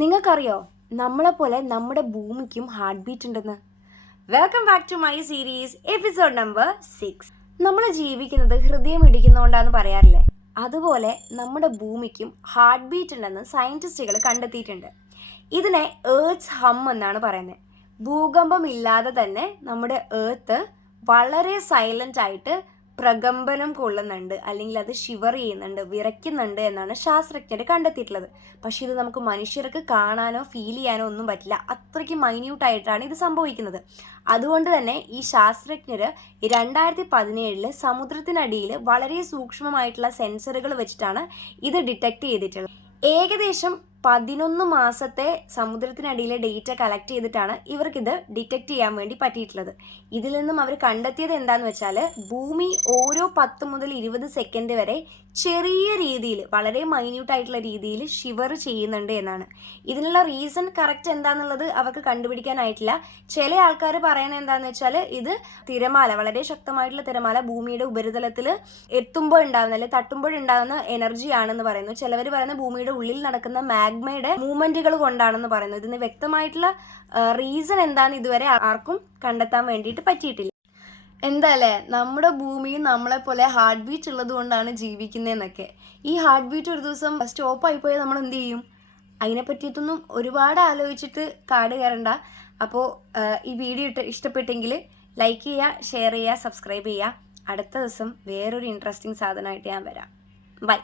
നിങ്ങൾക്കറിയോ നമ്മളെപ്പോലെ നമ്മുടെ ഭൂമിക്കും ഹാർട്ട് ബീറ്റ് ഉണ്ടെന്ന്? Welcome back to my series episode number 6. നമ്മൾ ജീവിക്കുന്നത് ഹൃദയം ഇടിക്കുന്നതുകൊണ്ടാന്ന് പറയാറില്ലേ? അതുപോലെ നമ്മുടെ ഭൂമിക്കും ഹാർട്ട് ബീറ്റ് ഉണ്ടെന്ന് സയൻറ്റിസ്റ്റുകൾ കണ്ടെത്തിയിട്ടുണ്ട്. ഇതിനെ ഏർത്ത്സ് ഹം എന്നാണ് പറയുന്നത്. ഭൂകമ്പമില്ലാതെ തന്നെ നമ്മുടെ ഏർത്ത് വളരെ സൈലൻ്റ് ആയിട്ട് പ്രകമ്പനം കൊള്ളുന്നുണ്ട്, അല്ലെങ്കിൽ അത് ഷിവർ ചെയ്യുന്നുണ്ട്, വിറയ്ക്കുന്നുണ്ട് എന്നാണ് ശാസ്ത്രജ്ഞർ കണ്ടെത്തിയിട്ടുള്ളത്. പക്ഷേ ഇത് നമുക്ക് മനുഷ്യർക്ക് കാണാനോ ഫീൽ ചെയ്യാനോ ഒന്നും പറ്റില്ല. അത്രയ്ക്ക് മൈന്യൂട്ടായിട്ടാണ് ഇത് സംഭവിക്കുന്നത്. അതുകൊണ്ട് തന്നെ ഈ ശാസ്ത്രജ്ഞർ 2017 സമുദ്രത്തിനടിയിൽ വളരെ സൂക്ഷ്മമായിട്ടുള്ള സെൻസറുകൾ വെച്ചിട്ടാണ് ഇത് ഡിറ്റക്ട് ചെയ്തിട്ടുള്ളത്. ഏകദേശം 11 മാസത്തെ സമുദ്രത്തിനടിയിലെ ഡേറ്റ കളക്ട് ചെയ്തിട്ടാണ് ഇവർക്കിത് ഡിറ്റക്ട് ചെയ്യാൻ വേണ്ടി പറ്റിയിട്ടുള്ളത്. ഇതിൽ നിന്നും അവർ കണ്ടെത്തിയത് എന്താണെന്ന് വെച്ചാൽ, ഭൂമി ഓരോ 10 മുതൽ 20 സെക്കൻഡ് വരെ ചെറിയ രീതിയിൽ, വളരെ മൈന്യൂട്ടായിട്ടുള്ള രീതിയിൽ ഷിവർ ചെയ്യുന്നുണ്ട് എന്നാണ്. ഇതിനുള്ള റീസൺ കറക്റ്റ് എന്താണെന്നുള്ളത് അവർക്ക് കണ്ടുപിടിക്കാനായിട്ടില്ല. ചില ആൾക്കാർ പറയുന്നത് എന്താണെന്ന് വെച്ചാൽ, ഇത് തിരമാല, വളരെ ശക്തമായിട്ടുള്ള തിരമാല ഭൂമിയുടെ ഉപരിതലത്തിൽ എത്തുമ്പോൾ ഉണ്ടാകുന്ന, അല്ലെങ്കിൽ തട്ടുമ്പോഴുണ്ടാകുന്ന എനർജിയാണെന്ന് പറയുന്നു. ചിലവർ പറയുന്ന ഭൂമിയുടെ ഉള്ളിൽ നടക്കുന്ന മാഗ്മയുടെ മൂവ്മെന്റുകൾ കൊണ്ടാണെന്ന് പറയുന്നു. ഇതിന് വ്യക്തമായിട്ടുള്ള റീസൺ എന്താണെന്ന് ഇതുവരെ ആർക്കും കണ്ടെത്താൻ വേണ്ടിയിട്ട് പറ്റിയിട്ടില്ല. എന്താല്ലേ, നമ്മുടെ ഭൂമിയും നമ്മളെപ്പോലെ ഹാർട്ട് ബീറ്റ് ഉള്ളത് കൊണ്ടാണ് ജീവിക്കുന്നതെന്നൊക്കെ. ഈ ഹാർട്ട് ബീറ്റ് ഒരു ദിവസം സ്റ്റോപ്പ് ആയിപ്പോയാൽ നമ്മൾ എന്ത് ചെയ്യും? അതിനെ പറ്റിയിട്ടൊന്നും ഒരുപാട് ആലോചിച്ചിട്ട് കാട് കയറണ്ട. അപ്പോൾ ഈ വീഡിയോ ഇഷ്ടപ്പെട്ടെങ്കിൽ ലൈക്ക് ചെയ്യുക, ഷെയർ ചെയ്യുക, സബ്സ്ക്രൈബ് ചെയ്യുക. അടുത്ത ദിവസം വേറൊരു ഇൻട്രസ്റ്റിംഗ് സാധനമായിട്ട് ഞാൻ വരാം. ബൈ.